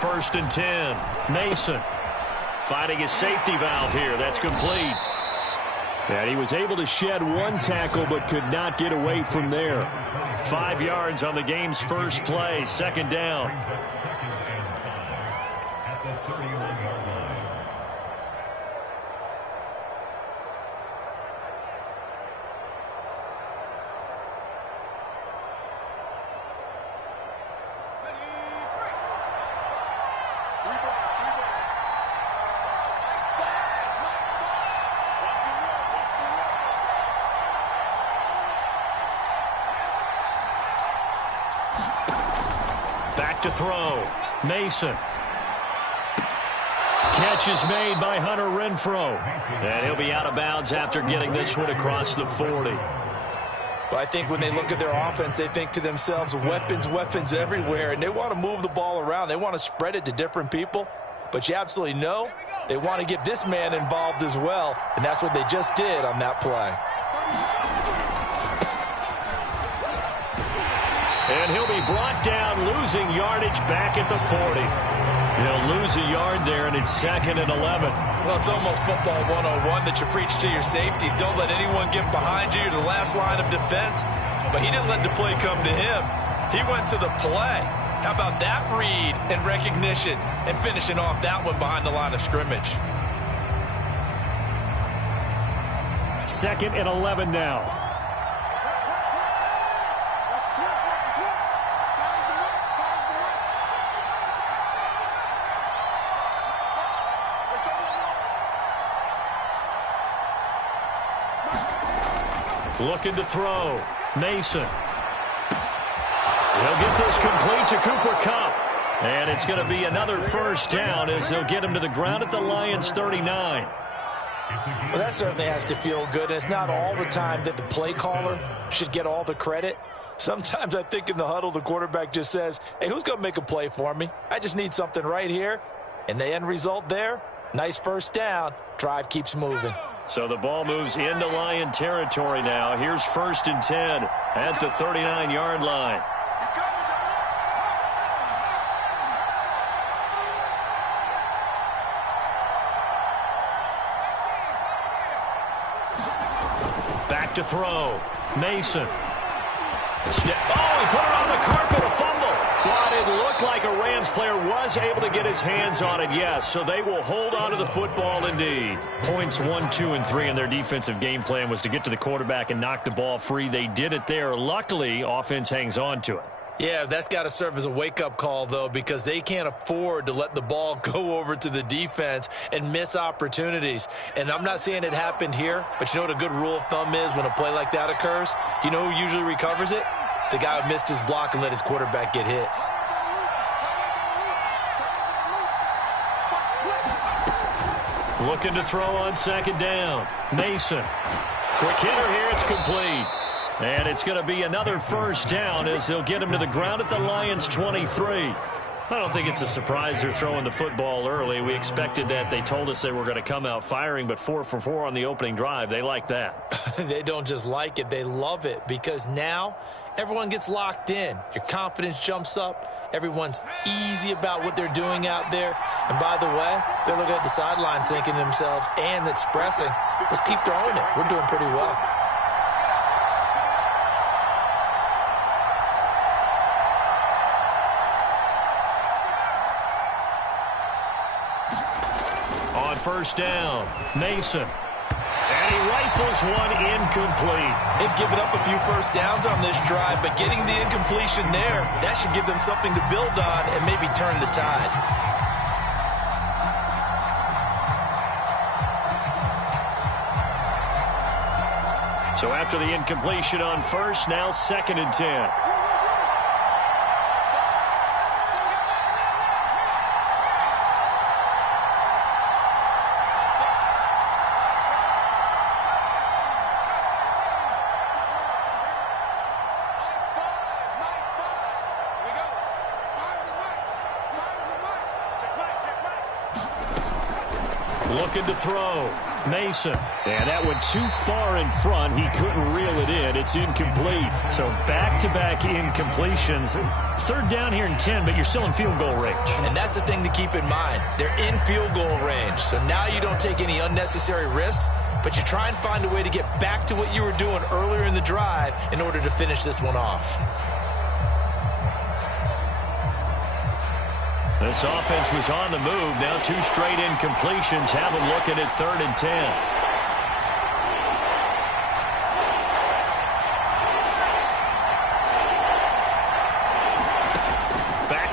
first and 10. Mason finding his safety valve here. That's complete. And he was able to shed one tackle but could not get away from there. 5 yards on the game's first play. Second down. Back to throw. Mason. Catch is made by Hunter Renfrow. And he'll be out of bounds after getting this one across the 40. Well, I think when they look at their offense, they think to themselves, weapons, weapons everywhere, and they want to move the ball around. They want to spread it to different people. But you absolutely know they want to get this man involved as well, and that's what they just did on that play. And he'll be brought down, losing yardage back at the 40. He'll lose a yard there, and it's 2nd and 11. Well, it's almost football 101 that you preach to your safeties. Don't let anyone get behind you. You're the last line of defense. But he didn't let the play come to him. He went to the play. How about that read and recognition and finishing off that one behind the line of scrimmage? 2nd and 11 now. Looking to throw. Mason. He'll get this complete to Cooper Kupp. And it's going to be another first down as they'll get him to the ground at the Lions' 39. Well, that certainly has to feel good. And it's not all the time that the play caller should get all the credit. Sometimes I think in the huddle, the quarterback just says, hey, who's going to make a play for me? I just need something right here. And the end result there, nice first down. Drive keeps moving. So the ball moves into Lion territory now. Here's 1st and 10 at the 39-yard line. Back to throw. Mason. He put it on the carpet, a fumble. But it looked like a Rams player was able to get his hands on it, yes. So they will hold on to the football indeed. Points 1, 2, and 3 in their defensive game plan was to get to the quarterback and knock the ball free. They did it there. Luckily, offense hangs on to it. Yeah, that's got to serve as a wake-up call, though, because they can't afford to let the ball go over to the defense and miss opportunities. And I'm not saying it happened here, but you know what a good rule of thumb is when a play like that occurs? You know who usually recovers it? The guy who missed his block and let his quarterback get hit. Looking to throw on 2nd down. Mason. Quick hitter here. It's complete. And it's going to be another first down as they'll get him to the ground at the Lions' 23. I don't think it's a surprise they're throwing the football early. We expected that. They told us they were going to come out firing, but 4 for 4 on the opening drive. They like that. They don't just like it. They love it because now everyone gets locked in. Your confidence jumps up. Everyone's easy about what they're doing out there. And by the way, they're looking at the sideline thinking to themselves and expressing, let's keep throwing it. We're doing pretty well. On first down, Mason. And he rifles one incomplete. They've given up a few first downs on this drive, but getting the incompletion there, that should give them something to build on and maybe turn the tide. So after the incompletion on first, now 2nd and 10. Looking to throw. Mason. And that went too far in front. He couldn't reel it in. It's incomplete. So back-to-back incompletions. Third down here in 10, but you're still in field goal range. And that's the thing to keep in mind. They're in field goal range. So now you don't take any unnecessary risks, but you try and find a way to get back to what you were doing earlier in the drive in order to finish this one off. This offense was on the move. Now 2 straight incompletions. Have them looking at 3rd and 10.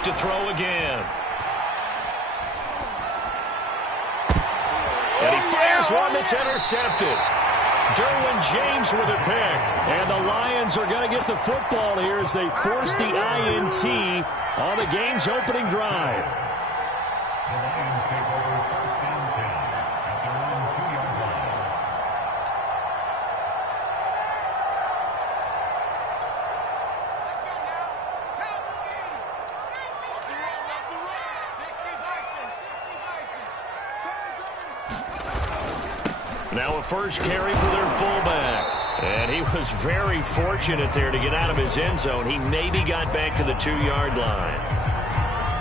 To throw again. And he fires one that's intercepted. Derwin James with a pick. And the Lions are going to get the football here as they force the INT on the game's opening drive. The Lions take over 1st and 10 at their own 2-yard line. Now a first carry for their fullback. And he was very fortunate there to get out of his end zone. He maybe got back to the 2-yard line.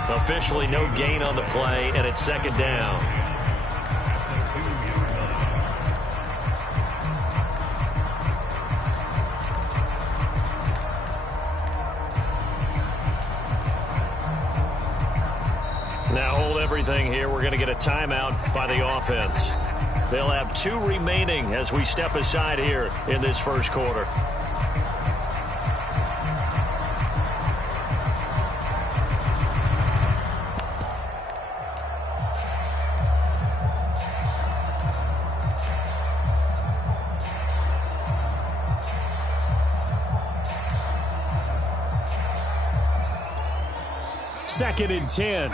Officially no gain on the play, and it's 2nd down. Now hold everything here. We're going to get a timeout by the offense. They'll have 2 remaining as we step aside here in this first quarter. Second and 10.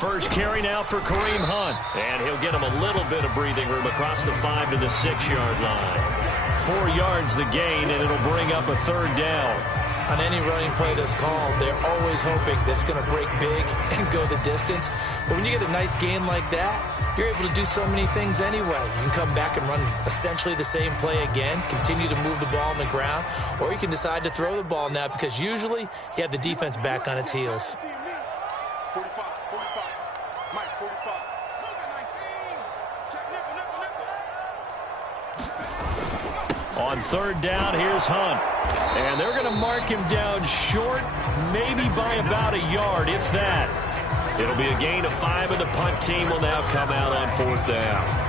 First carry now for Kareem Hunt. And he'll get him a little bit of breathing room across the 5 to the 6-yard line. 4 yards the gain, and it'll bring up a 3rd down. On any running play that's called, they're always hoping that it's going to break big and go the distance. But when you get a nice gain like that, you're able to do so many things anyway. You can come back and run essentially the same play again, continue to move the ball on the ground, or you can decide to throw the ball now because usually you have the defense back on its heels. 45, 45, Mike, 45. On 3rd down, here's Hunt. And they're going to mark him down short, maybe by about a yard, if that. It'll be a gain of 5, and the punt team will now come out on 4th down.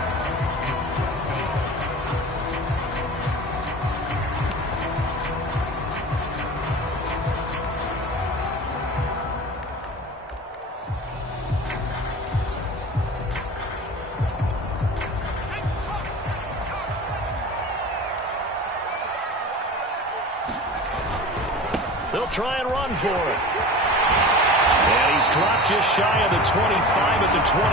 They'll try and run for it. And he's dropped just shy of the 25 at the 24.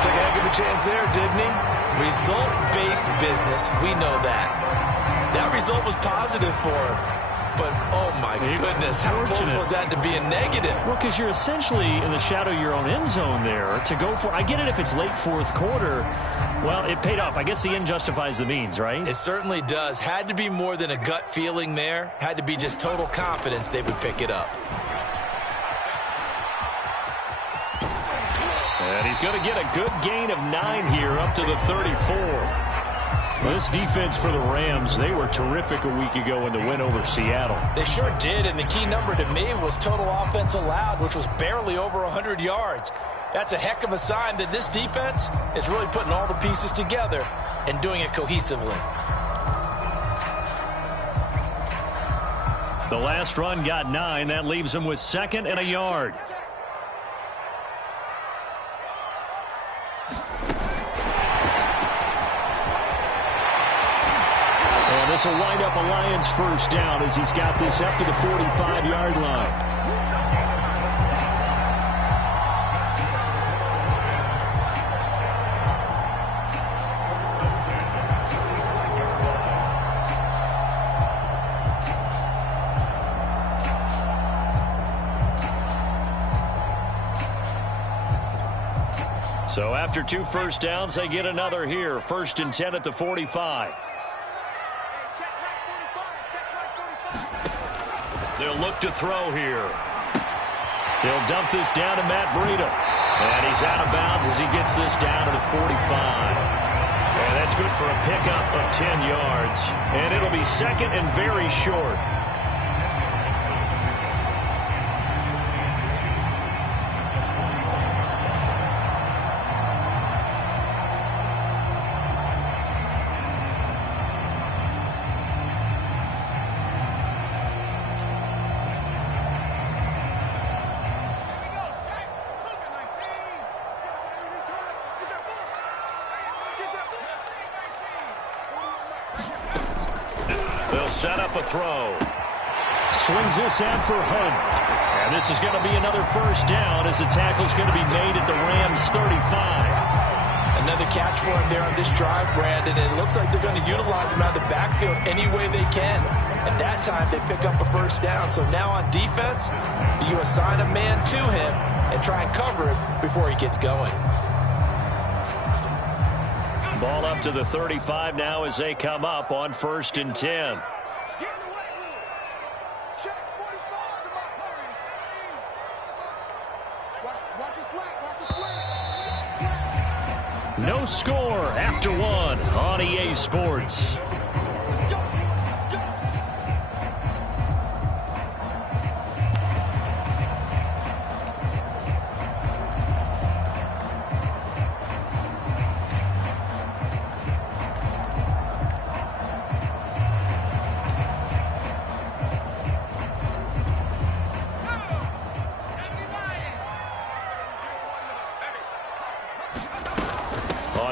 Took a heck of a chance there, didn't he? Result-based business. We know that. That result was positive for him. But, oh, my goodness, how close was that to being negative? Well, because you're essentially in the shadow of your own end zone there to go for. I get it if it's late 4th quarter. Well, it paid off. I guess the end justifies the means, right? It certainly does. Had to be more than a gut feeling there. Had to be just total confidence they would pick it up. And he's going to get a good gain of 9 here up to the 34. Well, this defense for the Rams, they were terrific a week ago in the win over Seattle. They sure did, and the key number to me was total offense allowed, which was barely over 100 yards. That's a heck of a sign that this defense is really putting all the pieces together and doing it cohesively. The last run got 9. That leaves them with 2nd and a yard. And this will wind up a Lions first down as he's got this up to the 45-yard line. So after 2 first downs, they get another here. 1st and 10 at the 45. They'll look to throw here. They'll dump this down to Matt Breida. And he's out of bounds as he gets this down to the 45. And that's good for a pickup of 10 yards. And it'll be 2nd and very short. Set up a throw. Swings this out for Hunt. And this is going to be another first down as the tackle's going to be made at the Rams 35. Another catch for him there on this drive, Brandon. And it looks like they're going to utilize him out of the backfield any way they can. At that time, they pick up a first down. So now on defense, you assign a man to him and try and cover him before he gets going. Ball up to the 35 now as they come up on 1st and 10. No score after 1 on EA Sports.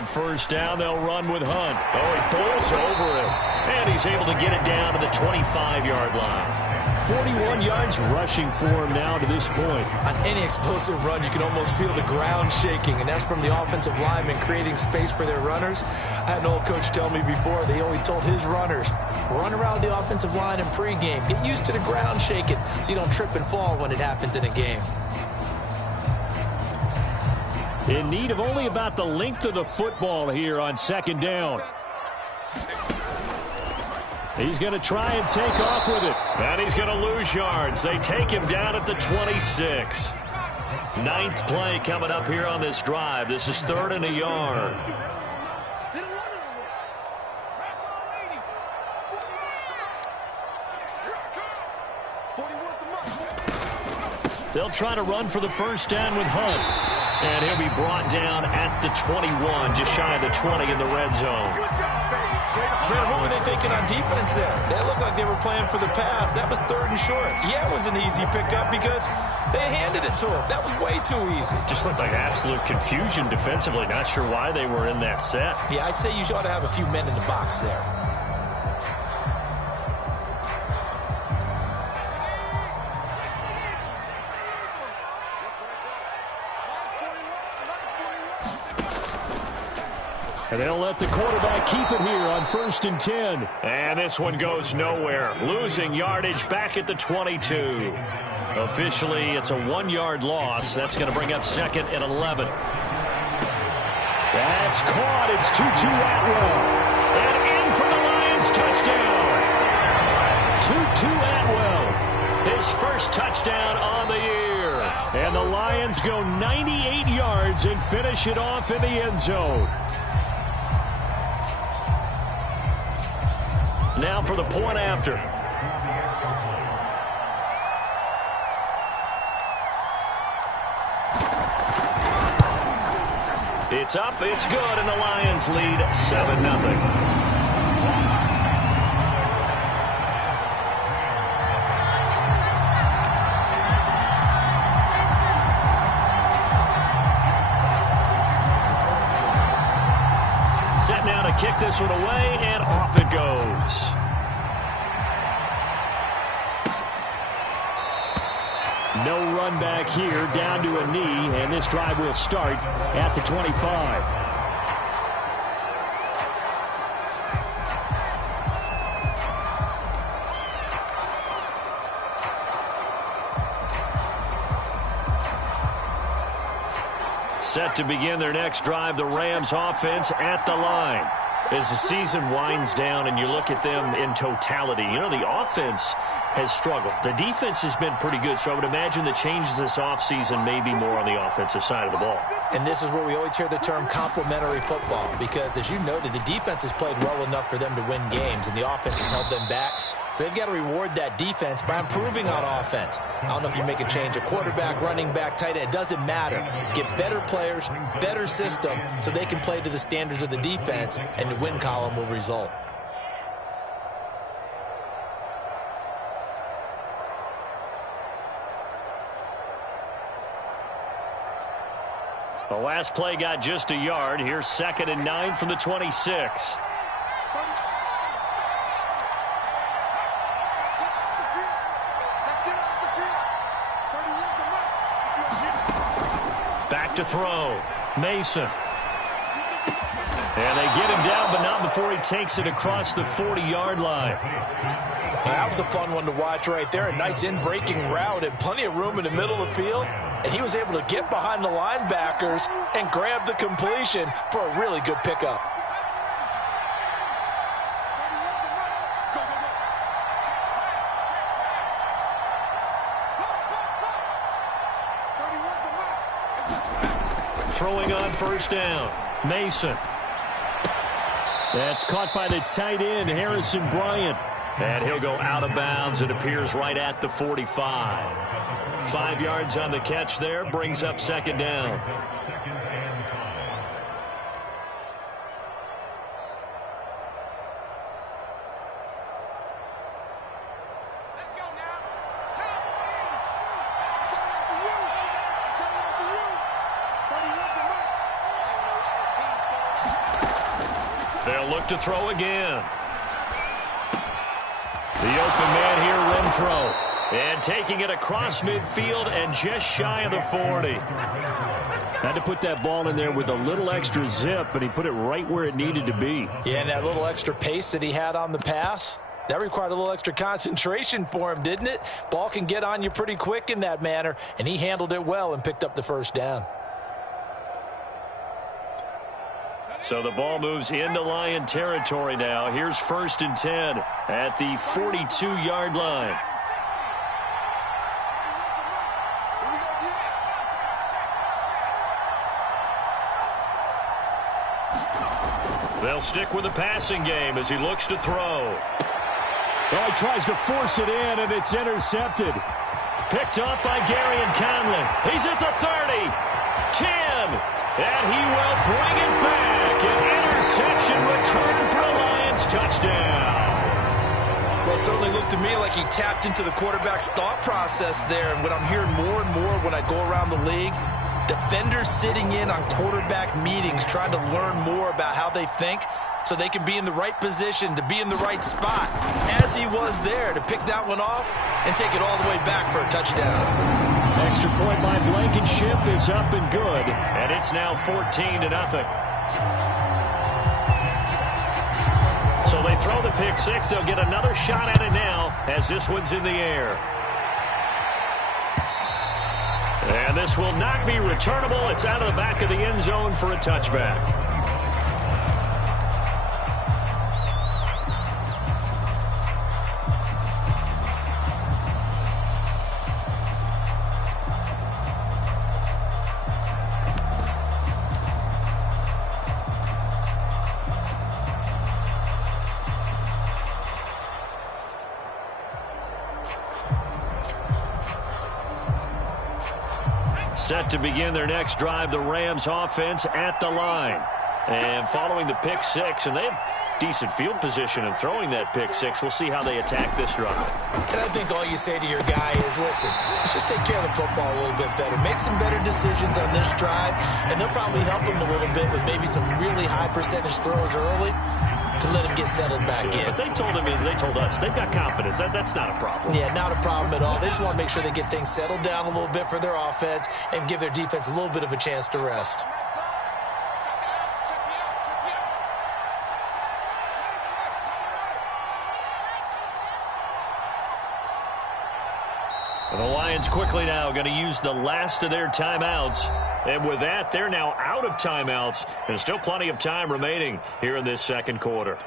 First down, they'll run with Hunt. Oh, he pulls over him. And he's able to get it down to the 25-yard line. 41 yards rushing for him now to this point. On any explosive run, you can almost feel the ground shaking, and that's from the offensive linemen creating space for their runners. I had an old coach tell me before, they always told his runners, run around the offensive line in pregame. Get used to the ground shaking so you don't trip and fall when it happens in a game. In need of only about the length of the football here on 2nd down. He's going to try and take off with it. And he's going to lose yards. They take him down at the 26. 9th play coming up here on this drive. This is 3rd and a yard. They'll try to run for the first down with Hunt. And he'll be brought down at the 21, just shy of the 20 in the red zone. Man, what were they thinking on defense there? They looked like they were playing for the pass. That was 3rd and short. Yeah, it was an easy pickup because they handed it to him. That was way too easy. Just looked like absolute confusion defensively. Not sure why they were in that set. Yeah, I'd say you ought to have a few men in the box there. And they'll let the quarterback keep it here on 1st and 10. And this one goes nowhere. Losing yardage back at the 22. Officially, it's a 1-yard loss. That's going to bring up 2nd and 11. That's caught. It's Tutu Atwell. And in for the Lions touchdown. Tutu Atwell. His first touchdown on the year. And the Lions go 98 yards and finish it off in the end zone. Now for the point after. It's up, it's good, and the Lions lead 7-0. Kick this one away, and off it goes. No run back here, down to a knee, and this drive will start at the 25. Set to begin their next drive, the Rams offense at the line. As the season winds down and you look at them in totality, you know, the offense has struggled. The defense has been pretty good, so I would imagine the changes this offseason may be more on the offensive side of the ball. And this is where we always hear the term complementary football because, as you noted, the defense has played well enough for them to win games, and the offense has held them back. So they've got to reward that defense by improving on offense. I don't know if you make a change, a quarterback, running back, tight end, it doesn't matter. Get better players, better system, so they can play to the standards of the defense, and the win column will result. The last play got just a yard. Here's 2nd and 9 from the 26. Back to throw. Mason. And they get him down, but not before he takes it across the 40-yard line. That was a fun one to watch right there. A nice in-breaking route and plenty of room in the middle of the field. And he was able to get behind the linebackers and grab the completion for a really good pickup. Throwing on first down. Mason. That's caught by the tight end, Harrison Bryant. And he'll go out of bounds. It appears right at the 45. 5 yards on the catch there. Brings up 2nd down. They'll look to throw again. The open man here, Renfro. And taking it across midfield and just shy of the 40. Had to put that ball in there with a little extra zip, but he put it right where it needed to be. Yeah, and that little extra pace that he had on the pass, that required a little extra concentration for him, didn't it? Ball can get on you pretty quick in that manner, and he handled it well and picked up the first down. So the ball moves into Lion territory now. Here's 1st and 10 at the 42-yard line. They'll stick with the passing game as he looks to throw. Oh, he tries to force it in, and it's intercepted. Picked up by Gary and Conley. He's at the 30, 10, and he will bring it back. An interception return for a Lions touchdown. Well, it certainly looked to me like he tapped into the quarterback's thought process there. And what I'm hearing more and more when I go around the league, defenders sitting in on quarterback meetings trying to learn more about how they think so they can be in the right position, to be in the right spot, as he was there to pick that one off and take it all the way back for a touchdown. Extra point by Blankenship is up and good, and it's now 14-0. So they throw the pick six. They'll get another shot at it now as this one's in the air. And this will not be returnable. It's out of the back of the end zone for a touchback. Set to begin their next drive, the Rams offense at the line. And following the pick six, and they have decent field position in throwing that pick six. We'll see how they attack this drive. And I think all you say to your guy is, listen, let's just take care of the football a little bit better. Make some better decisions on this drive, and they'll probably help him a little bit with maybe some really high percentage throws early to let him get settled back in. But they told us they've got confidence. That's not a problem. Yeah, not a problem at all. They just want to make sure they get things settled down a little bit for their offense and give their defense a little bit of a chance to rest. The Lions quickly now going to use the last of their timeouts. And with that, they're now out of timeouts. There's still plenty of time remaining here in this second quarter.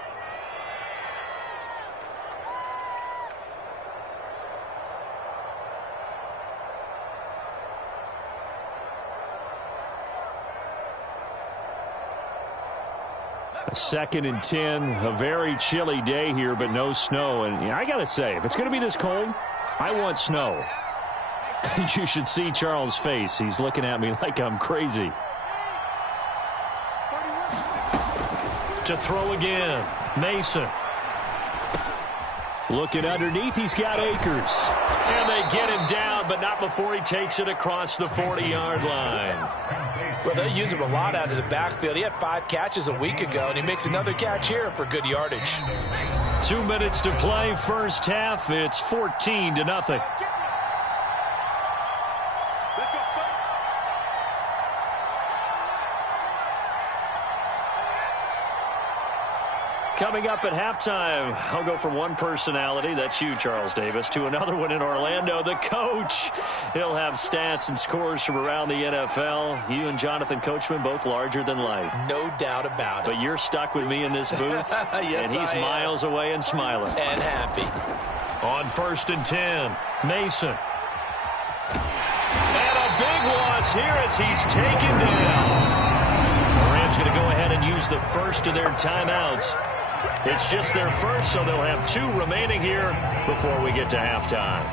A 2nd and 10, a very chilly day here, but no snow. And I got to say, if it's going to be this cold, I want snow. You should see Charles' face. He's looking at me like I'm crazy. To throw again, Mason. Looking underneath, he's got Akers. And they get him down, but not before he takes it across the 40-yard line. Well, they use him a lot out of the backfield. He had 5 catches a week ago, and he makes another catch here for good yardage. 2 minutes to play, first half. It's 14-0. Coming up at halftime, I'll go from one personality, that's you, Charles Davis, to another one in Orlando, the coach. He'll have stats and scores from around the NFL. You and Jonathan Coachman, both larger than life. No doubt about it. But you're stuck with me in this booth, yes, and he's miles away and smiling. And happy. On 1st and 10, Mason. And a big loss here as he's taken down. The Rams going to go ahead and use the first of their timeouts. It's just their first, so they'll have 2 remaining here before we get to halftime.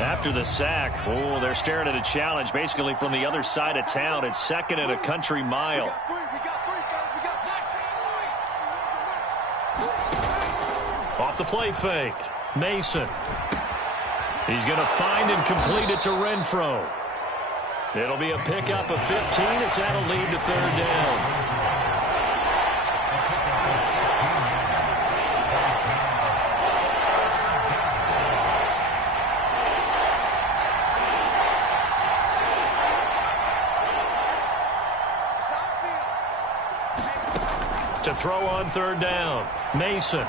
After the sack, they're staring at a challenge basically from the other side of town. It's 2nd and a country mile. Off the play fake, Mason. He's going to find and complete it to Renfro. It'll be a pickup of 15 as that'll lead to 3rd down. To throw on 3rd down, Mason.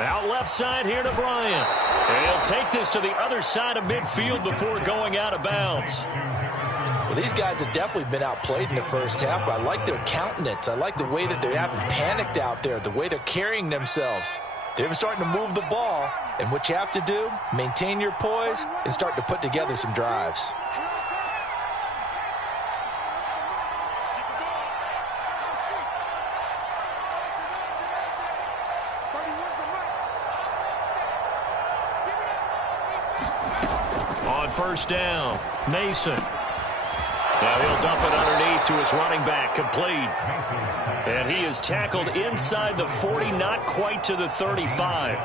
Out left side here to Bryant. And he'll take this to the other side of midfield before going out of bounds. Well, these guys have definitely been outplayed in the first half, but I like their countenance. I like the way that they haven't panicked out there, the way they're carrying themselves. They're starting to move the ball, and what you have to do, maintain your poise and start to put together some drives. On 1st down, Mason. Now he'll dump it underneath to his running back, complete. And he is tackled inside the 40, not quite to the 35.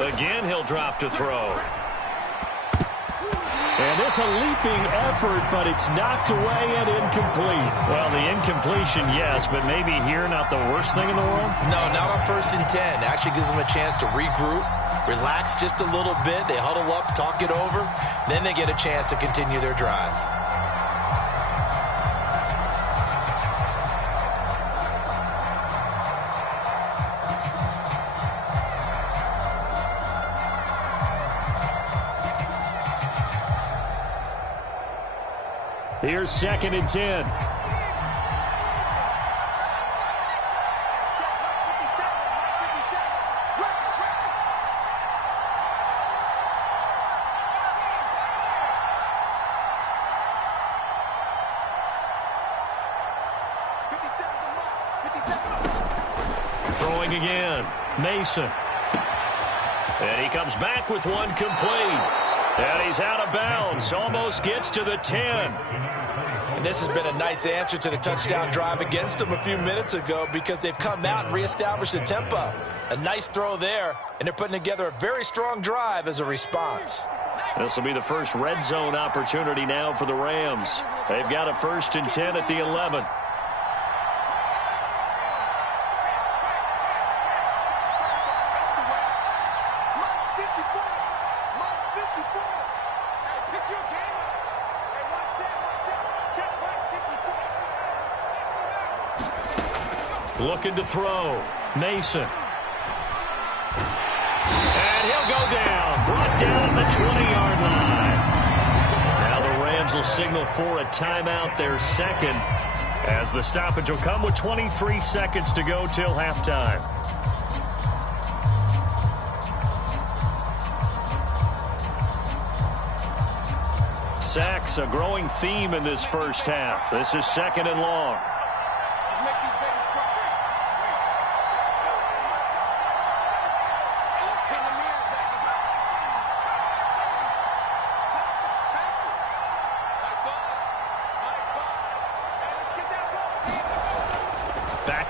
Again, he'll drop to throw. And this a leaping effort, but it's knocked away and incomplete. Well, the incompletion, yes, but maybe here not the worst thing in the world? No, not on 1st and 10. Actually gives them a chance to regroup, relax just a little bit. They huddle up, talk it over. Then they get a chance to continue their drive. Here's 2nd and 10. Throwing again, Mason. And he comes back with one complete. And he's out of bounds, almost gets to the 10. And this has been a nice answer to the touchdown drive against them a few minutes ago because they've come out and reestablished the tempo. A nice throw there, and they're putting together a very strong drive as a response. This will be the first red zone opportunity now for the Rams. They've got a 1st and 10 at the 11. Looking to throw. Mason. And he'll go down. Brought down at the 20-yard line. Now the Rams will signal for a timeout, their second, as the stoppage will come with 23 seconds to go till halftime. Sacks, a growing theme in this first half. This is 2nd and long.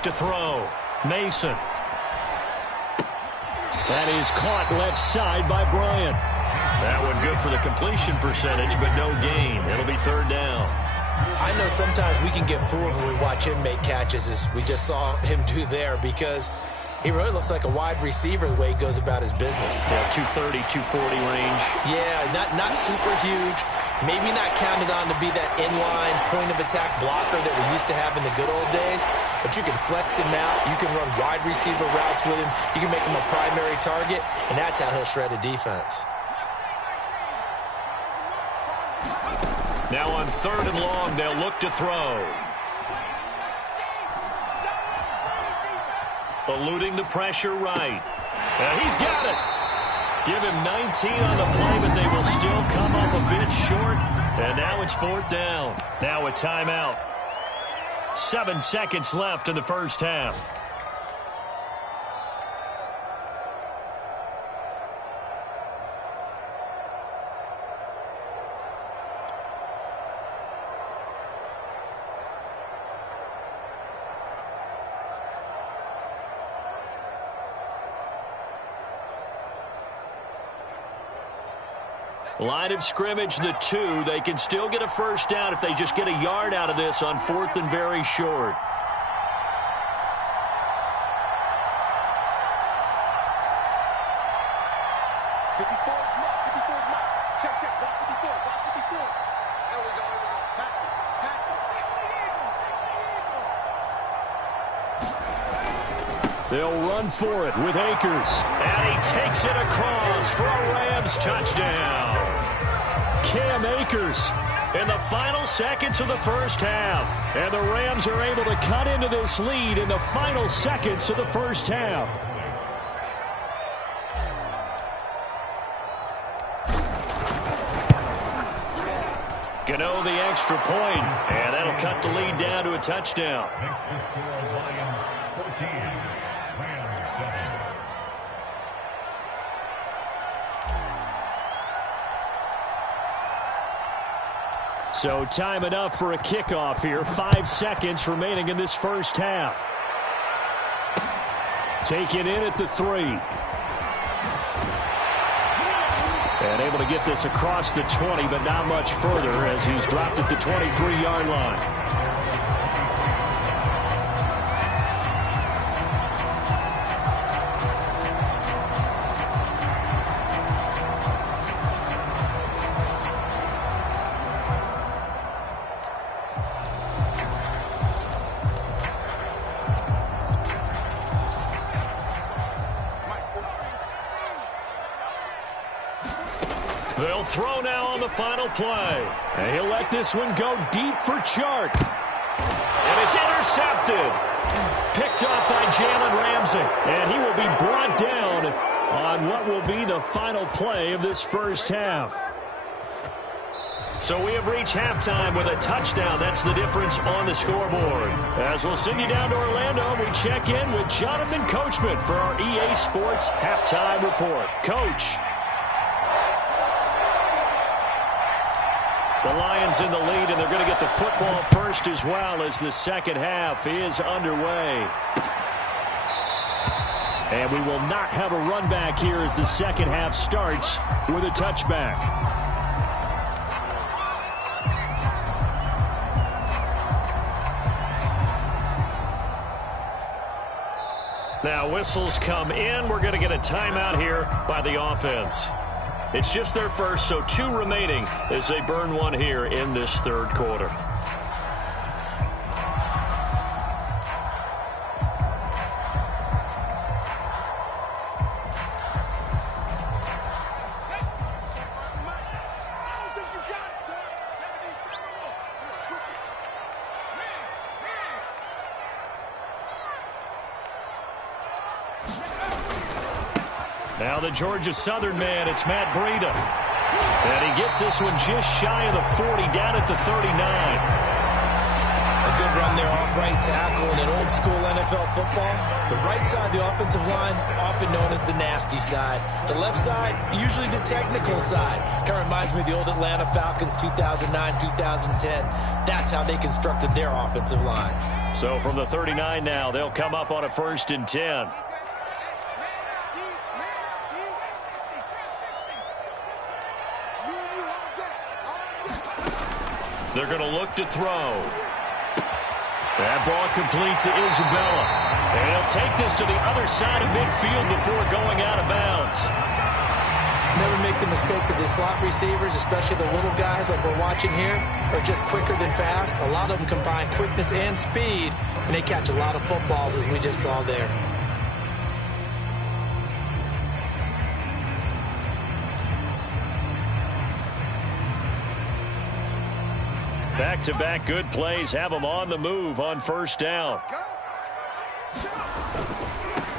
To throw. Mason. That is caught left side by Bryant. That one good for the completion percentage, but no gain. It'll be 3rd down. I know sometimes we can get fooled when we watch him make catches, as we just saw him do there, because he really looks like a wide receiver the way he goes about his business. Yeah, 230, 240 range. Yeah, not super huge. Maybe not counted on to be that inline point-of-attack blocker that we used to have in the good old days. But you can flex him out. You can run wide receiver routes with him. You can make him a primary target, and that's how he'll shred a defense. Now on 3rd and long, they'll look to throw. Eluding the pressure right. He's got it. Give him 19 on the play, but they will still come up a bit short. And now it's 4th down. Now a timeout. 7 seconds left in the first half. Line of scrimmage, the 2. They can still get a 1st down if they just get a yard out of this on 4th and very short. They'll run for it with Akers. And he takes it across for a Rams touchdown. Cam Akers in the final seconds of the first half. And the Rams are able to cut into this lead in the final seconds of the first half. Gano the extra point, and that'll cut the lead down to a touchdown. Makes the score Lions 14, Rams 7. So time enough for a kickoff here. 5 seconds remaining in this first half. Taken in at the 3. And able to get this across the 20, but not much further as he's dropped at the 23-yard line. They'll throw now on the final play. And he'll let this one go deep for Chark. And it's intercepted. Picked off by Jalen Ramsey. And he will be brought down on what will be the final play of this first half. So we have reached halftime with a touchdown. That's the difference on the scoreboard. As we'll send you down to Orlando, we check in with Jonathan Coachman for our EA Sports Halftime Report. Coach. The Lions in the lead, and they're going to get the football first as well as the second half is underway. And we will not have a run back here as the second half starts with a touchback. Now whistles come in. We're going to get a timeout here by the offense. It's just their first, so 2 remaining as they burn one here in this third quarter. Now the Georgia Southern man, it's Matt Breida. And he gets this one just shy of the 40, down at the 39. A good run there off right tackle in an old school NFL football. The right side of the offensive line, often known as the nasty side. The left side, usually the technical side. Kind of reminds me of the old Atlanta Falcons 2009, 2010. That's how they constructed their offensive line. So from the 39 now, they'll come up on a 1st and 10. They're going to look to throw. That ball complete to Isabella. And he'll take this to the other side of midfield before going out of bounds. Never make the mistake that the slot receivers, especially the little guys like we're watching here, are just quicker than fast. A lot of them combine quickness and speed, and they catch a lot of footballs, as we just saw there. Back-to-back good plays have them on the move on 1st down.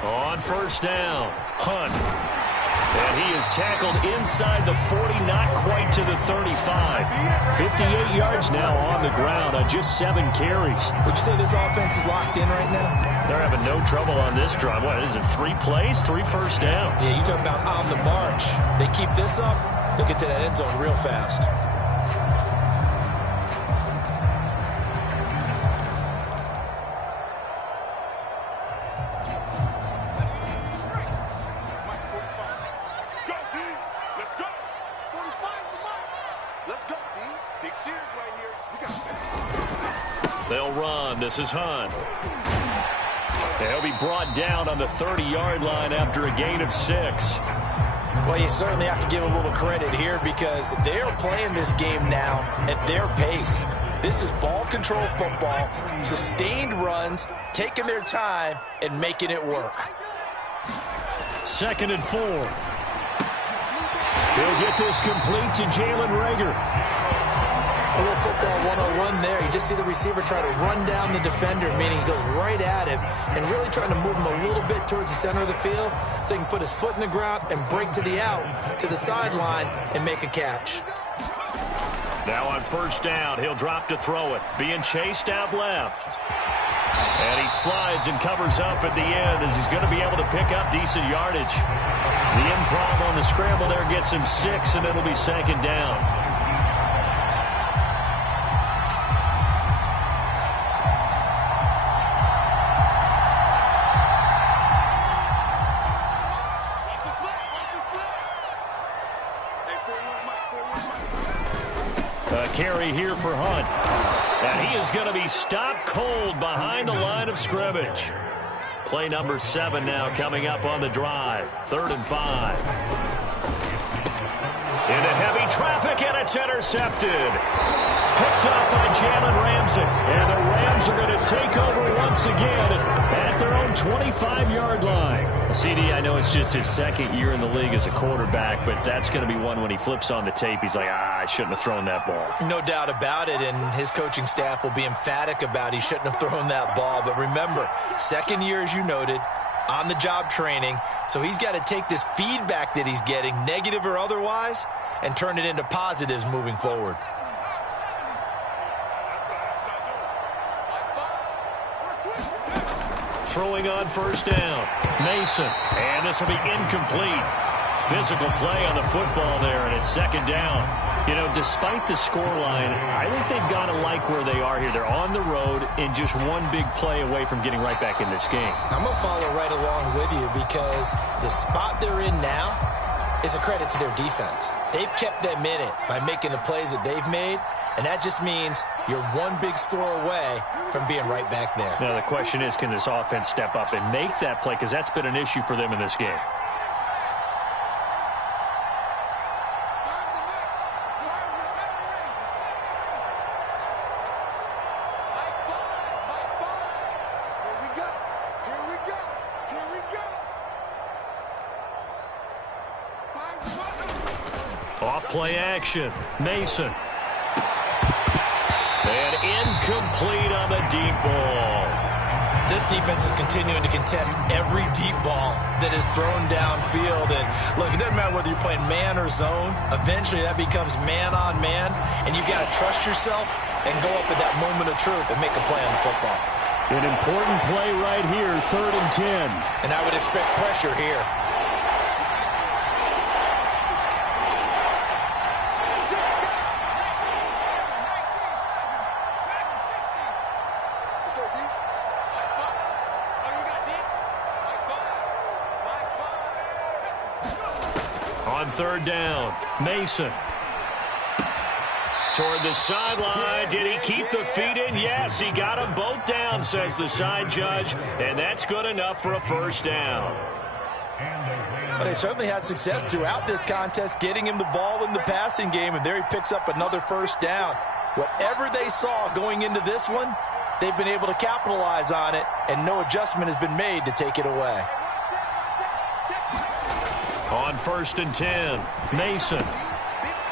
On 1st down, Hunt. And he is tackled inside the 40, not quite to the 35. 58 yards now on the ground on just 7 carries. Would you say this offense is locked in right now? They're having no trouble on this drive. What is it, 3 plays, 3 first downs? Yeah, you talk about on the march. They keep this up, they'll get to that end zone real fast. They'll run. This is Hunt. They'll be brought down on the 30-yard line after a gain of 6. Well, you certainly have to give a little credit here because they're playing this game now at their pace. This is ball control football, sustained runs, taking their time, and making it work. 2nd and 4. He'll get this complete to Jalen Reagor. A little football 101 there. You just see the receiver try to run down the defender, meaning he goes right at him and really trying to move him a little bit towards the center of the field so he can put his foot in the ground and break to the out, to the sideline, and make a catch. Now on 1st down, he'll drop to throw it. Being chased out left. And he slides and covers up at the end as he's going to be able to pick up decent yardage. The improv on the scramble there gets him 6, and it'll be 2nd down. A carry here for Hunt. And he is going to be stopped cold behind the line of scrimmage. Play number 7 now coming up on the drive. 3rd and 5. Into heavy traffic, and it's intercepted. Picked up by Jalen Ramsey. And the Rams are going to take over once again at their own 25-yard line. CD, I know it's just his 2nd year in the league as a quarterback, but that's going to be one when he flips on the tape, he's like, I shouldn't have thrown that ball. No doubt about it, and his coaching staff will be emphatic about he shouldn't have thrown that ball. But remember, 2nd year, as you noted, on-the-job training, so he's got to take this feedback that he's getting, negative or otherwise, and turn it into positives moving forward. Throwing on 1st down. Mason. And this will be incomplete. Physical play on the football there, and it's 2nd down. You know, despite the scoreline, I think they've got to like where they are here. They're on the road and just one big play away from getting right back in this game. I'm going to follow right along with you because the spot they're in now is a credit to their defense. They've kept them in it by making the plays that they've made, and that just means you're one big score away from being right back there. Now the question is, can this offense step up and make that play, because that's been an issue for them in this game. Off-play action. Mason. And incomplete on the deep ball. This defense is continuing to contest every deep ball that is thrown downfield. And, look, it doesn't matter whether you're playing man or zone. Eventually, that becomes man-on-man, and you've got to trust yourself and go up at that moment of truth and make a play on the football. An important play right here, 3rd and 10. And I would expect pressure here. On 3rd down, Mason. Toward the sideline. Did he keep the feet in? Yes, he got them both down, says the side judge. And that's good enough for a 1st down. But they certainly had success throughout this contest, getting him the ball in the passing game, and there he picks up another 1st down. Whatever they saw going into this one, they've been able to capitalize on it, and no adjustment has been made to take it away. On 1st and 10, Mason.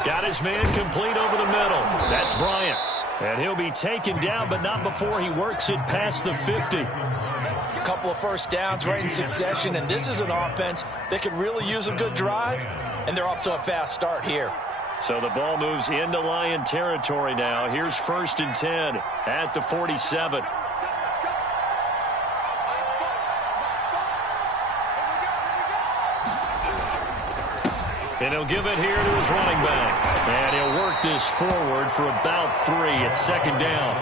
Got his man complete over the middle. That's Bryant. And he'll be taken down, but not before he works it past the 50. A couple of 1st downs right in succession, and this is an offense that could really use a good drive, and they're off to a fast start here. So the ball moves into Lion territory now. Here's 1st and 10 at the 47. And he'll give it here to his running back. And he'll work this forward for about 3 at 2nd down.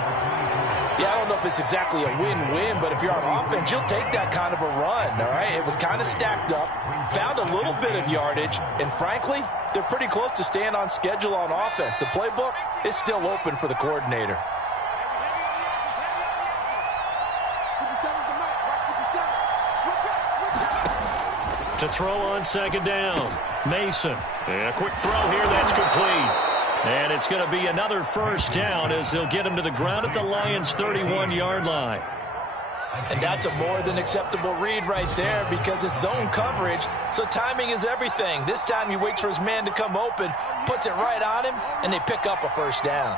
Yeah, I don't know if it's exactly a win-win, but if you're on offense, you'll take that kind of a run, all right? It was kind of stacked up, found a little bit of yardage, and frankly, they're pretty close to staying on schedule on offense. The playbook is still open for the coordinator. To throw on 2nd down, Mason. And a quick throw here, that's complete. And it's going to be another 1st down as they'll get him to the ground at the Lions' 31-yard line. And that's a more than acceptable read right there because it's zone coverage, so timing is everything. This time he waits for his man to come open, puts it right on him, and they pick up a 1st down.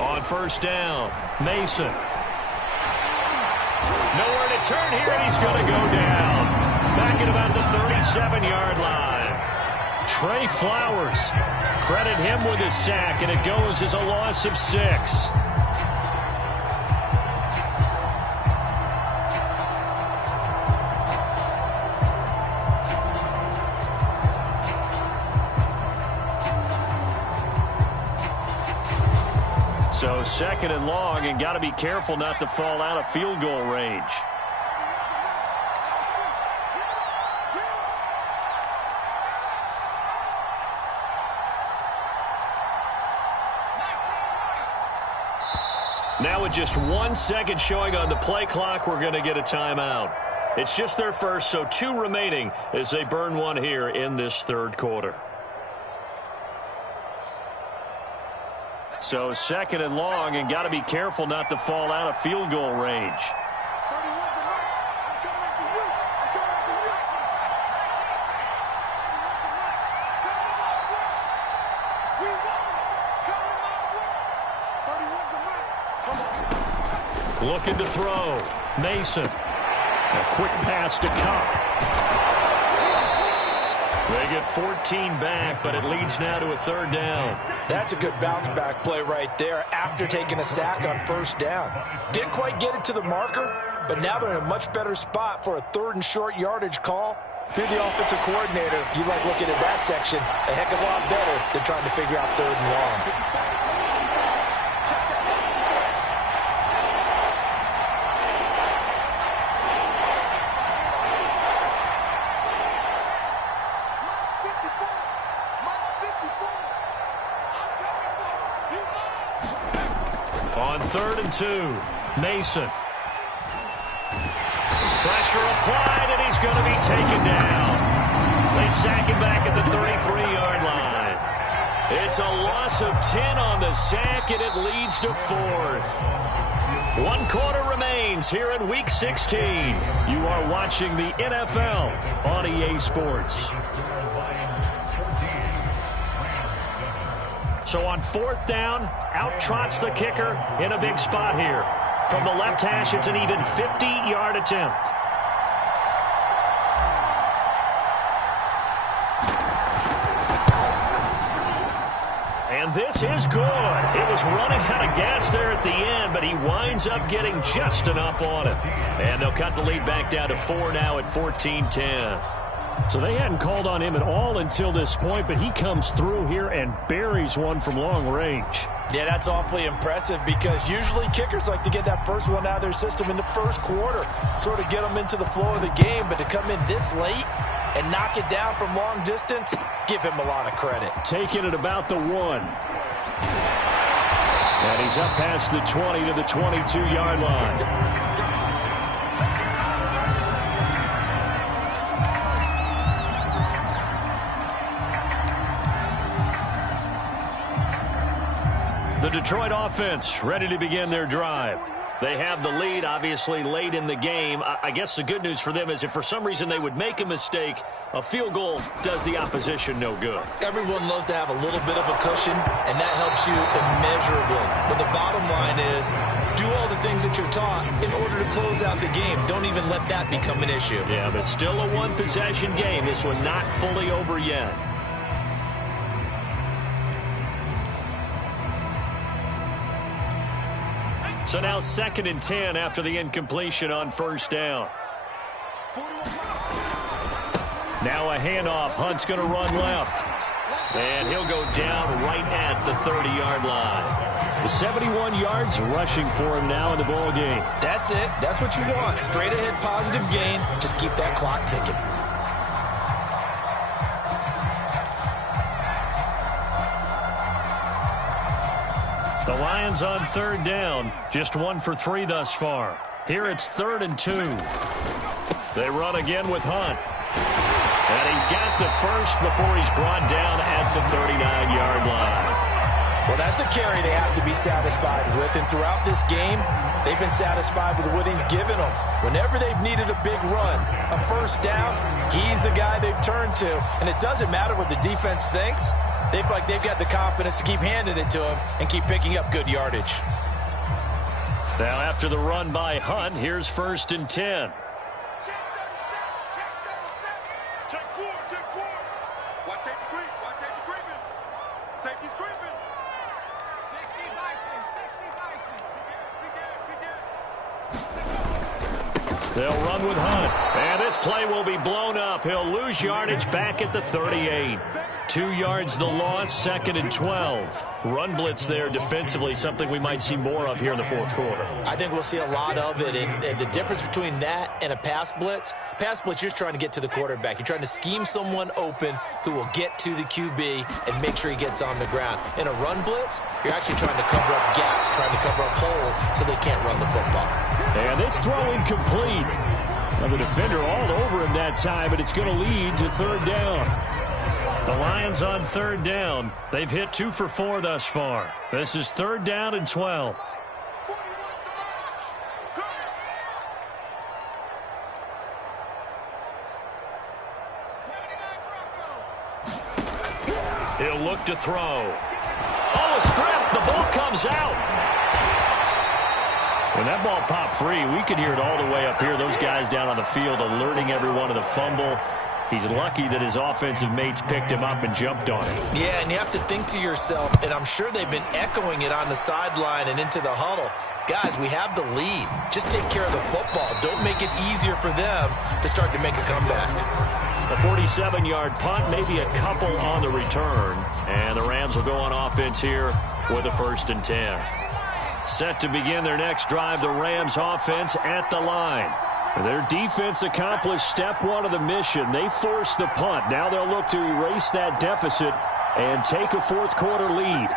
On 1st down, Mason. Nowhere to turn here, and he's going to go down. Back at about the 37-yard line. Trey Flowers. Credit him with his sack, and it goes as a loss of 6. So 2nd and long, and got to be careful not to fall out of field goal range. Now with just 1 second showing on the play clock, we're going to get a timeout. It's just their first, so 2 remaining as they burn one here in this 3rd quarter. So 2nd and long, and got to be careful not to fall out of field goal range. Looking to throw. Mason. A quick pass to Cup. They get 14 back, but it leads now to a third down. That's a good bounce-back play right there after taking a sack on first down. Didn't quite get it to the marker, but now they're in a much better spot for a third and short yardage call. If you're the offensive coordinator, you like looking at that section a heck of a lot better than trying to figure out third and long. On 3rd and 2, Mason. Pressure applied, and he's going to be taken down. They sack him back at the 33-yard line. It's a loss of 10 on the sack, and it leads to 4th. 1 quarter remains here in Week 16. You are watching the NFL on EA Sports. So on 4th down, out trots the kicker in a big spot here. From the left hash, it's an even 50-yard attempt. And this is good. It was running out of gas there at the end, but he winds up getting just enough on it. And they'll cut the lead back down to 4 now at 14-10. So they hadn't called on him at all until this point, but he comes through here and buries one from long range. Yeah, that's awfully impressive because usually kickers like to get that first one out of their system in the first quarter, sort of get them into the flow of the game, but to come in this late and knock it down from long distance, give him a lot of credit. Taking it about the 1. And he's up past the 20 to the 22-yard line. The Detroit offense ready to begin their drive. They have the lead, obviously, late in the game. I guess the good news for them is if for some reason they would make a mistake, a field goal does the opposition no good. Everyone loves to have a little bit of a cushion, and that helps you immeasurably. But the bottom line is, do all the things that you're taught in order to close out the game. Don't even let that become an issue. Yeah, but still a one-possession game. This one not fully over yet. So now 2nd and 10 after the incompletion on first down. Now a handoff. Hunt's going to run left. And he'll go down right at the 30-yard line. The 71 yards rushing for him now in the ball game. That's it. That's what you want. Straight ahead positive gain. Just keep that clock ticking. The Lions on 3rd down, just 1 for 3 thus far. Here it's 3rd and 2. They run again with Hunt. And he's got the first before he's brought down at the 39-yard line. Well, that's a carry they have to be satisfied with. And throughout this game, they've been satisfied with what he's given them. Whenever they've needed a big run, a first down, he's the guy they've turned to. And it doesn't matter what the defense thinks. They've got the confidence to keep handing it to him and keep picking up good yardage. Now after the run by Hunt, here's 1st and 10. Check 4. Watch safety creep. Watch safety creeping. Safety's creeping. 60 Bison. They'll run with Hunt. And this play will be blown up. He'll lose yardage back at the 38. 2 yards the loss, 2nd and 12. Run blitz there defensively, something we might see more of here in the 4th quarter. I think we'll see a lot of it. And the difference between that and a pass blitz, you're just trying to get to the quarterback. You're trying to scheme someone open who will get to the QB and make sure he gets on the ground. In a run blitz, you're actually trying to cover up gaps, trying to cover up holes so they can't run the football. And this throw incomplete. Well, the defender all over him that time, but it's going to lead to 3rd down. The Lions on 3rd down. They've hit 2 for 4 thus far. This is 3rd down and 12. He'll look to throw. Oh, a strip. The ball comes out. When that ball popped free, we could hear it all the way up here. Those guys down on the field alerting everyone of the fumble. He's lucky that his offensive mates picked him up and jumped on him. Yeah, and you have to think to yourself, and I'm sure they've been echoing it on the sideline and into the huddle. Guys, we have the lead. Just take care of the football. Don't make it easier for them to start to make a comeback. A 47-yard punt, maybe a couple on the return. And the Rams will go on offense here with a 1st and 10. Set to begin their next drive, the Rams offense at the line. Their defense accomplished step 1 of the mission. They forced the punt. Now they'll look to erase that deficit and take a 4th quarter lead.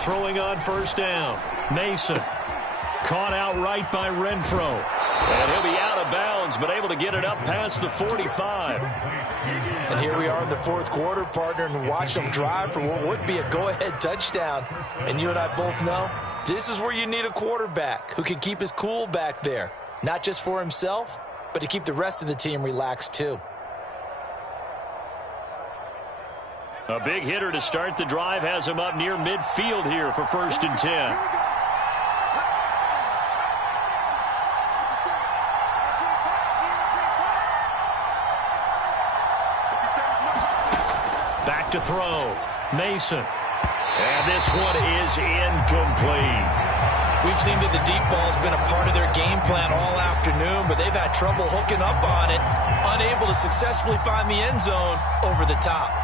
Throwing on 1st down. Mason. Caught outright by Renfro. And he'll be out of bounds, but able to get it up past the 45. And here we are in the 4th quarter, partner, and watch them drive for what would be a go-ahead touchdown. And you and I both know this is where you need a quarterback who can keep his cool back there. Not just for himself, but to keep the rest of the team relaxed too. A big hitter to start the drive has him up near midfield here for 1st and 10. Back to throw. Mason. And this one is incomplete. We've seen that the deep ball has been a part of their game plan all afternoon, but they've had trouble hooking up on it, unable to successfully find the end zone over the top.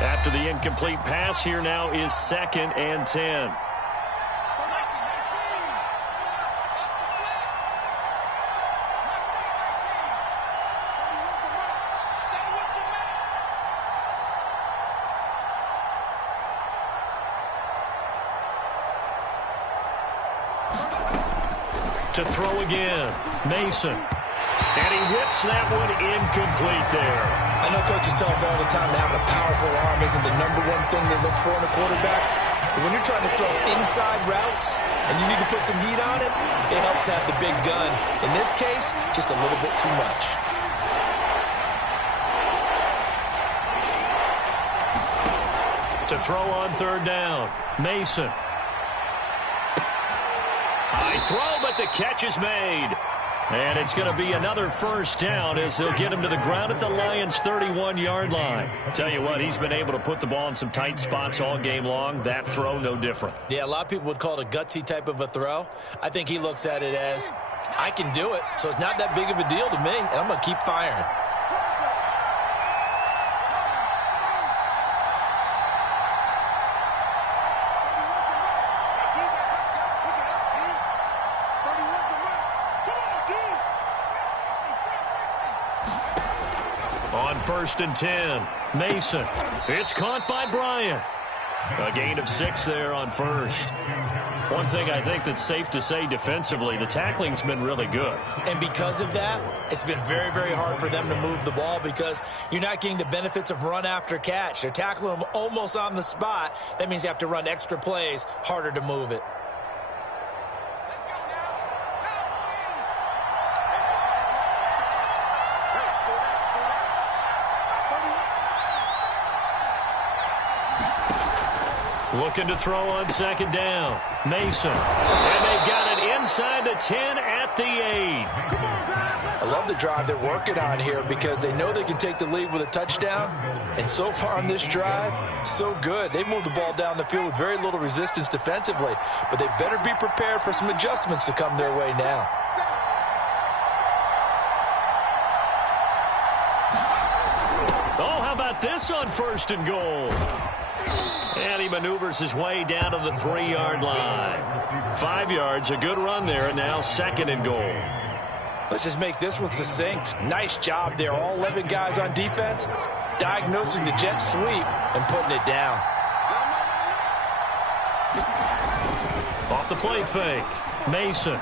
After the incomplete pass, here now is 2nd and 10. To throw again, Mason. And he whips that one incomplete there. I know coaches tell us all the time that having a powerful arm isn't the #1 thing they look for in a quarterback. But when you're trying to throw inside routes and you need to put some heat on it, it helps have the big gun. In this case, just a little bit too much. To throw on 3rd down, Mason. High throw, but the catch is made. And it's going to be another 1st down as they'll get him to the ground at the Lions' 31-yard line. Tell you what, he's been able to put the ball in some tight spots all game long. That throw, no different. Yeah, a lot of people would call it a gutsy type of a throw. I think he looks at it as, I can do it, so it's not that big of a deal to me, and I'm going to keep firing. On 1st and 10, Mason. It's caught by Bryant. A gain of 6 there on 1st. One thing I think that's safe to say defensively, the tackling's been really good. And because of that, it's been very, very hard for them to move the ball because you're not getting the benefits of run after catch. They're tackling them almost on the spot. That means you have to run extra plays, harder to move it. Looking to throw on 2nd down. Mason. And they got it inside the 10 at the 8. I love the drive they're working on here because they know they can take the lead with a touchdown. And so far on this drive, so good. They moved the ball down the field with very little resistance defensively. But they better be prepared for some adjustments to come their way now. Oh, how about this on 1st and goal? And he maneuvers his way down to the 3-yard line. 5 yards, a good run there, and now 2nd and goal. Let's just make this one succinct. Nice job there. All 11 guys on defense diagnosing the jet sweep and putting it down. Off the play fake. Mason.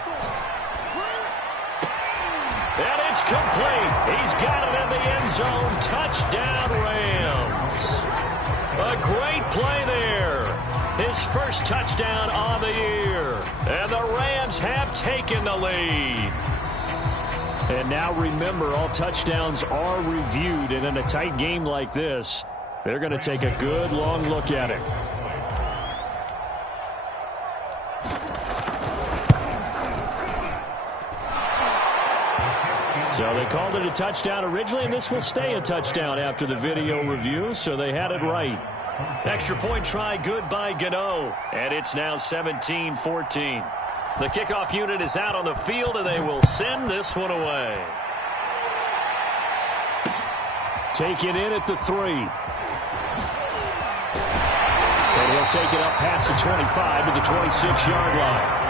And it's complete. He's got it in the end zone. Touchdown, Rams. A great play there. His first touchdown on the year. And the Rams have taken the lead. And now remember, all touchdowns are reviewed. And in a tight game like this, they're going to take a good long look at it. So they called it a touchdown originally, and this will stay a touchdown after the video review, so they had it right. Extra point try good by Gano, and it's now 17-14. The kickoff unit is out on the field, and they will send this one away. Taken in at the 3. And he'll take it up past the 25 to the 26-yard line.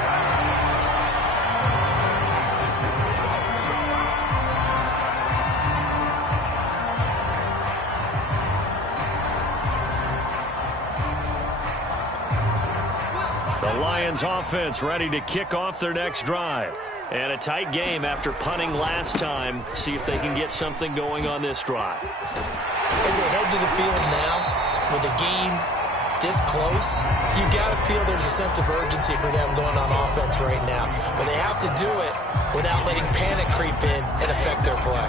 The Lions offense ready to kick off their next drive. And a tight game after punting last time. See if they can get something going on this drive. As they head to the field now, with the game this close, you've got to feel there's a sense of urgency for them going on offense right now. But they have to do it without letting panic creep in and affect their play.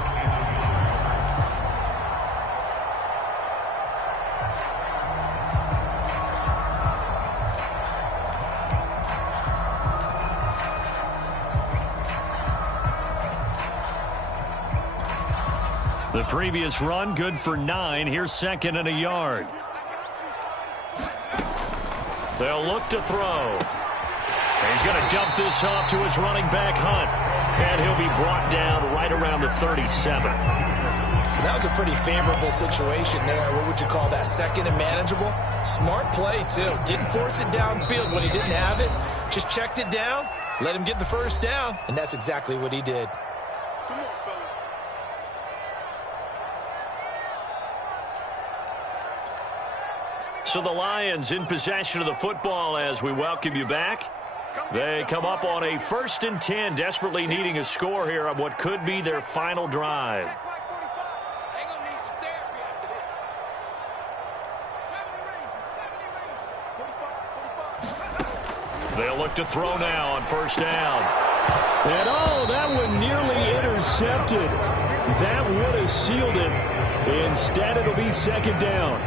The previous run, good for 9. Here's 2nd and a yard. They'll look to throw. He's going to dump this off to his running back, Hunt. And he'll be brought down right around the 37. That was a pretty favorable situation there. What would you call that? 2nd and manageable? Smart play, too. Didn't force it downfield when he didn't have it. Just checked it down, let him get the first down, and that's exactly what he did. Come on, fellas. So the Lions in possession of the football as we welcome you back. They come up on a 1st and 10, desperately needing a score here on what could be their final drive. They'll look to throw now on 1st down. And that one nearly intercepted. That would have sealed it. Instead, it'll be 2nd down.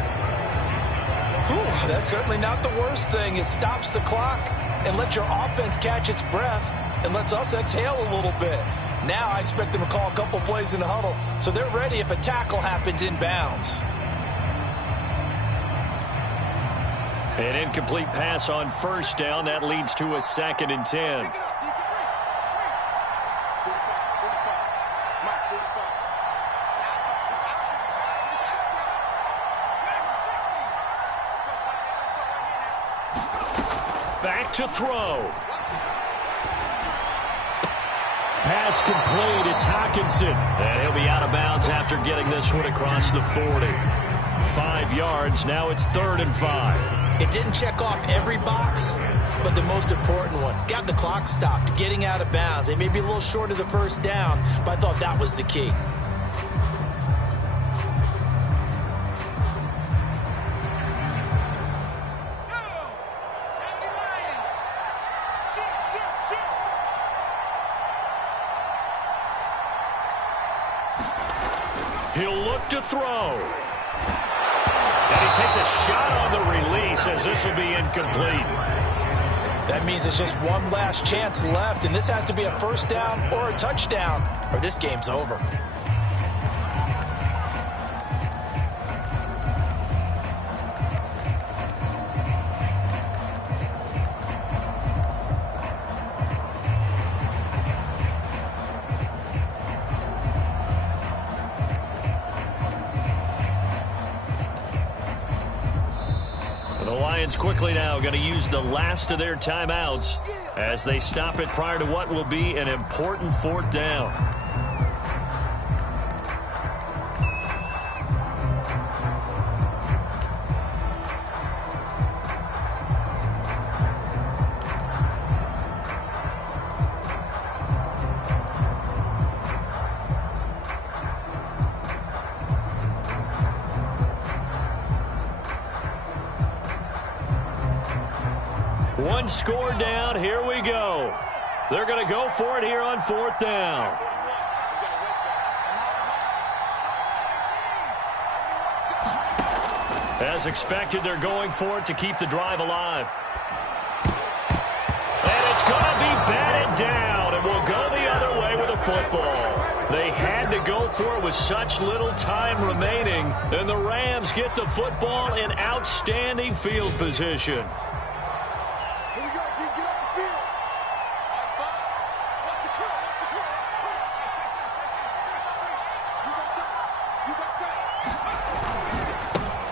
Whew, that's certainly not the worst thing. It stops the clock and lets your offense catch its breath and lets us exhale a little bit. Now I expect them to call a couple plays in the huddle, so they're ready if a tackle happens inbounds. An incomplete pass on 1st down. That leads to a 2nd and 10. Back to throw. Pass complete. It's Hockenson. And he'll be out of bounds after getting this one across the 40. 5 yards. Now it's 3rd and 5. It didn't check off every box, but the most important one. Got the clock stopped, getting out of bounds. They may be a little short of the 1st down, but I thought that was the key. He'll look to throw. And he takes a shot on the release as this will be incomplete. That means it's just one last chance left, and this has to be a 1st down or a touchdown, or this game's over. The Lions quickly now going to use the last of their timeouts as they stop it prior to what will be an important 4th down. One score down. Here we go. They're going to go for it here on 4th down. As expected, they're going for it to keep the drive alive. And it's going to be batted down, and we'll go the other way with the football. They for it with such little time remaining. And the Rams get the football in outstanding field position. Here we go, D. Get off the field. What's the call? What's the call? You got time.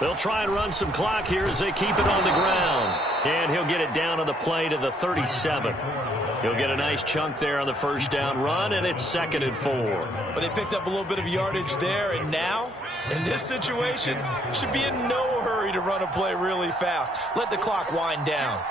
They'll try and run some clock here as they keep it on the ground. And he'll get it down on the play to the 37. He'll get a nice chunk there on the first down run, and it's 2nd and 4. But they picked up a little bit of yardage there, and now, in this situation, should be in no hurry to run a play really fast. Let the clock wind down.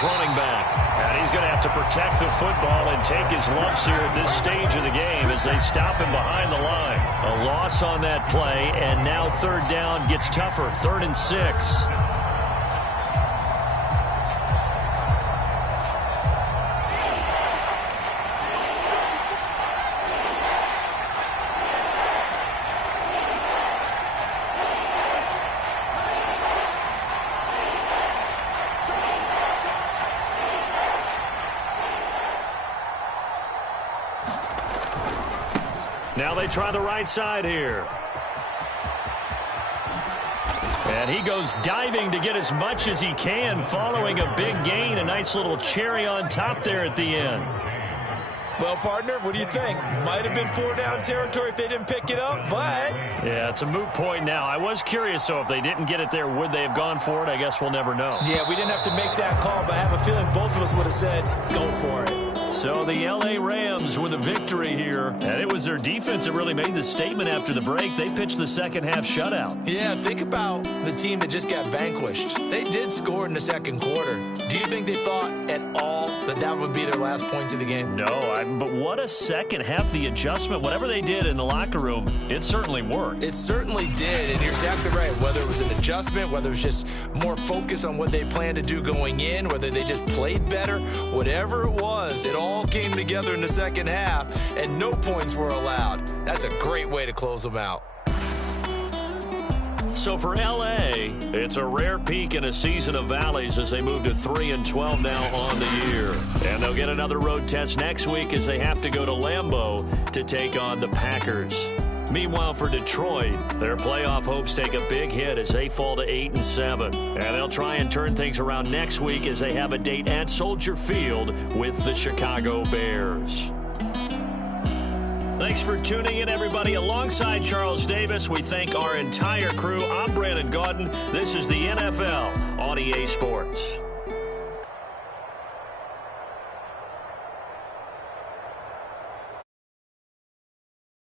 Running back. And he's going to have to protect the football and take his lumps here at this stage of the game as they stop him behind the line. A loss on that play, and now 3rd down gets tougher. 3rd and 6. Now they try the right side here. And he goes diving to get as much as he can following a big gain. A nice little cherry on top there at the end. Well, partner, what do you think? Might have been 4-down territory if they didn't pick it up, but... Yeah, it's a moot point now. I was curious, so if they didn't get it there, would they have gone for it? I guess we'll never know. Yeah, we didn't have to make that call, but I have a feeling both of us would have said, go for it. So the L.A. Rams with a victory here, and it was their defense that really made the statement after the break. They pitched the second-half shutout. Yeah, think about the team that just got vanquished. They did score in the second quarter. Do you think they thought at all that that would be their last points of the game? No, but what a second half. The adjustment, whatever they did in the locker room, it certainly worked. It certainly did, and you're exactly right. Whether it was an adjustment, whether it was just more focus on what they planned to do going in, whether they just played better, whatever it was, it all came together in the second half, and no points were allowed. That's a great way to close them out. So for L.A., it's a rare peak in a season of valleys as they move to 3-12 now on the year. And they'll get another road test next week as they have to go to Lambeau to take on the Packers. Meanwhile, for Detroit, their playoff hopes take a big hit as they fall to 8-7. And they'll try and turn things around next week as they have a date at Soldier Field with the Chicago Bears. Thanks for tuning in, everybody. Alongside Charles Davis, we thank our entire crew. I'm Brandon Gaudin. This is the NFL on EA Sports.